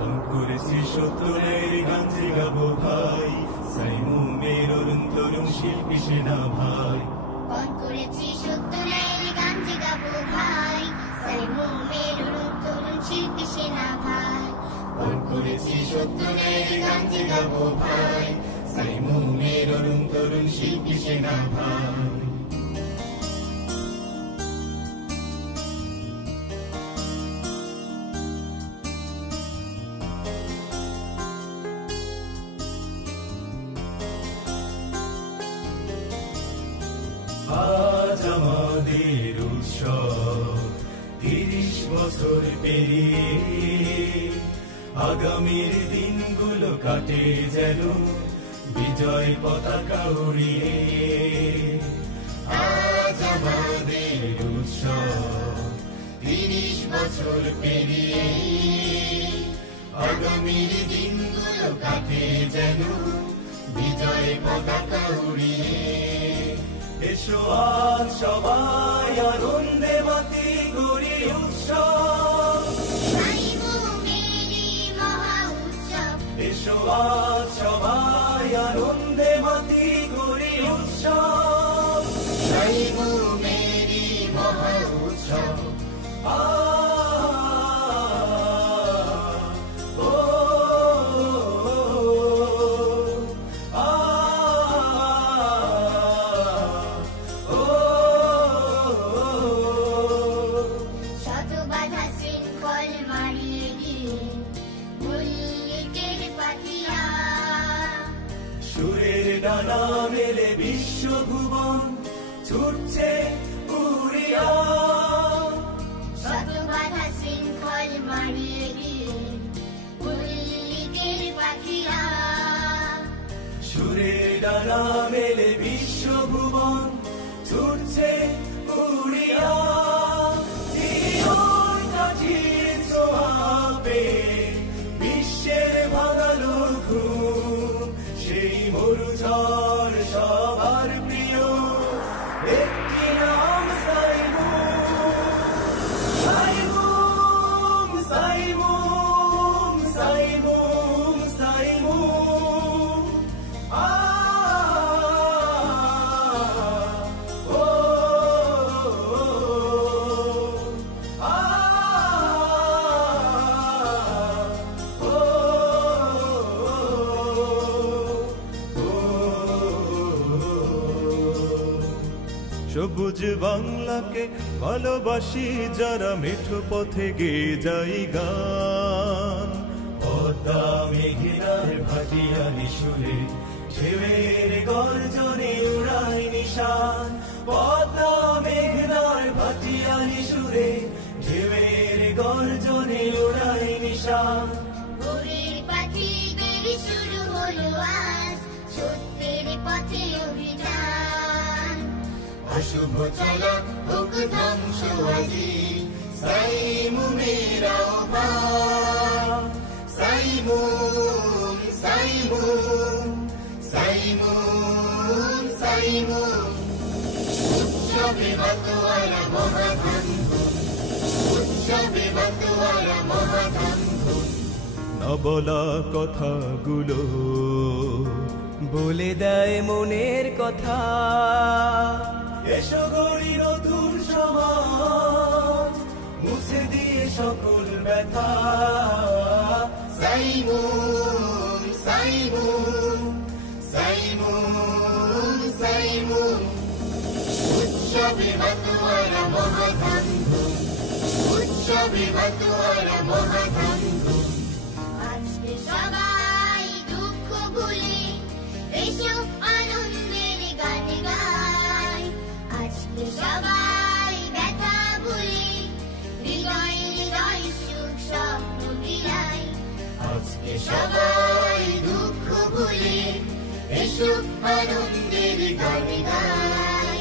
করেছি সত্তরের গান যে গাবো ভাই, সাইমুমের অরুণ তরুণ শিল্পী সেনা ভাই। করেছি সত্তরের গান যে গাবো ভাই, সাইমুমের অরুণ তরুণ শিল্পী সেনা ভাই। করেছি সত্তরের গান যে গাবো ভাই, সাইমুমের অরুণ তরুণ শিল্পী সেনা ভাই। আজ আমাদের উৎসব ৩০ বছর পেরিয়ে, আগামীর দিনগুলো কাটে যেন বিজয় পতাকা উড়িয়ে। আজ আমাদের উৎসব ৩০ বছর পেরিয়ে, আগামীর দিনগুলো কাটে যেন বিজয় পতাকা উড়িয়ে। এসো আজ সবাই আনন্দে মাতি গড়ি উৎসব, সাইমুমেরই মহা উৎসব। এসো আজ সবাই আনন্দে মাতি গড়ি উৎসব, সাইমুমেরই মহা উৎসব। সুরের ডানা মেলে বিশ্বভুবন ছুটছে উড়িয়া, শত বাধা শৃঙ্খল মারিয়ে দিয়ে মল্লিকের পাখিরা। সুরের ডানা মেলে বিশ্বভুবন ছুটছে উড়িয়া, জীবন কাঠির ছোঁয়াবে বিশ্বের ভাঙালো ঘুম। সেই মরুঝড় সবার প্রিয় একটি নাম সাইমুম, সাইমুম, সাইমুম, সাইমুম। সবুজ বাংলাকে ভালোবাসি যারা মিঠো পথে গেয়ে যাই গান। পদ্মা মেঘনার ভাটিয়ালি সুরে ঢেউয়ের গর্জনে উড়াই নিশান। পদ্মা মেঘনার ভাটিয়ালি সুরে ঢেউয়ের গর্জনে উড়াই নিশান। ভোরের পাখি বেরি শুরু হলো আজ সত্যের পথে অভিযান। অশুভ চলা হোক ধ্বংস আজি সাইমুমের আহ্বান। সাইমুম, সাইমুম, সাইমুম, সাইমুম। উৎসবে মাতোয়ারা মহাধামধুম, উৎসবে মাতোয়ারা মহাধামধুম। না বলা কথাগুলো বলে দেয় মনের কথা। এসো গড়ি নতুন সমাজ, মুছে দিয়ে সকল ব্যথা। সাইমুম, সাইমুম, সাইমুম, সাইমুম। উৎসবে মাতোয়ারা মহাধামধুম, উৎসবে মাতোয়ারা মহাধামধুম। আজকে সবাই দুঃখ ভুলে এসো আনন্দের গান গাই। আজকে সবাই ব্যথা ভুলে হৃদয় হৃদয় সুখ স্বপ্ন বিলাই। আজকে সবাই দুঃখ ভুলে এসো আনন্দের গান গাই।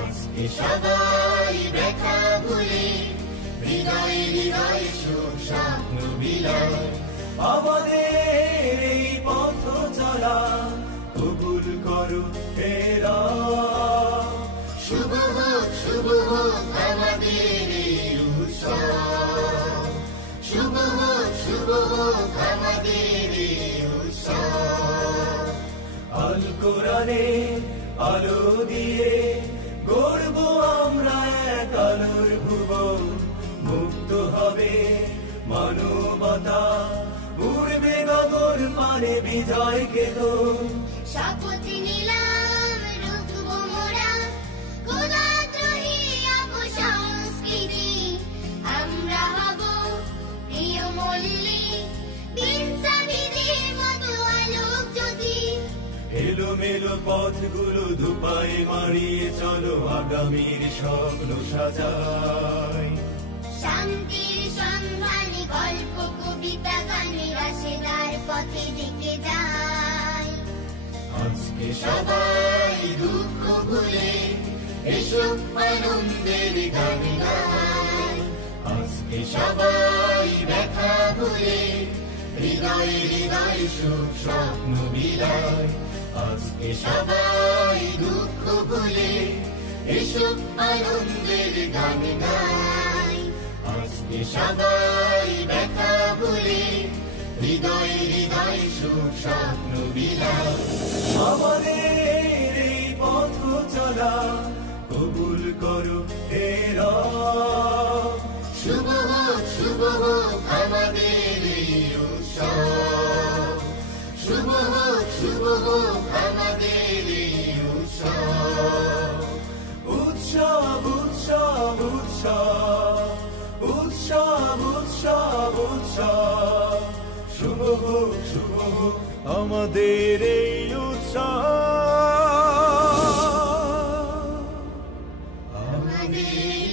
আজকে সবাই ব্যথা ভুলে হৃদয় হৃদয় সুখ স্বপ্ন বিলাই। আমাদের এই পথ চলা কবুল করো হেরা। শুভ হোক, শুভ হোক আমাদের এই উৎসব। শুভ হোক, শুভ হোক আমাদের এই উৎসব। আল কোরআনে আলো দিয়ে গড়ব আমরা এক আলোর ভুবন, মুক্ত হবে মানবতা, উড়বে গগন পানে বিজয় কেতন। শপথ নিলাম রুখবো মোরা খোদাদ্রোহী অপসংস্কৃতি। আমরা হব প্রিয় মল্লিক বিনসাবিদের মতো আলোক জ্যোতি। এলোমেলো পথগুলো দুপায়ে মারিয়ে চলো আগামীর স্বপ্ন সাজাই। শান্তির সন্ধানে গল্প কবিতা গানে রাশেদার পথে ডেকে যায়। আজকে সবাই দুঃখ ভুলে এসো আনন্দের গান গাই। আজকে সবাই ব্যথা ভুলে হৃদয়ে হৃদয় সুখ স্বপ্ন বিলায়। আজকে সবাই দুঃখ ভুলে এসো আনন্দের গান গাই। আজকে সবাই ব্যথা ভুলে হৃদয়ে হৃদয় সুখ স্বপ্ন বিলায়। আমাদের এই পথ চলা কবুল করো হে রব। শুভ হোক আমাদের এই উৎসব। শুভ হোক আমাদের এই উৎসব। উৎসব উৎসব উৎসব উৎসব উৎসব উৎসব, শুভ হোক আমাদের এই উৎসব। আমাদের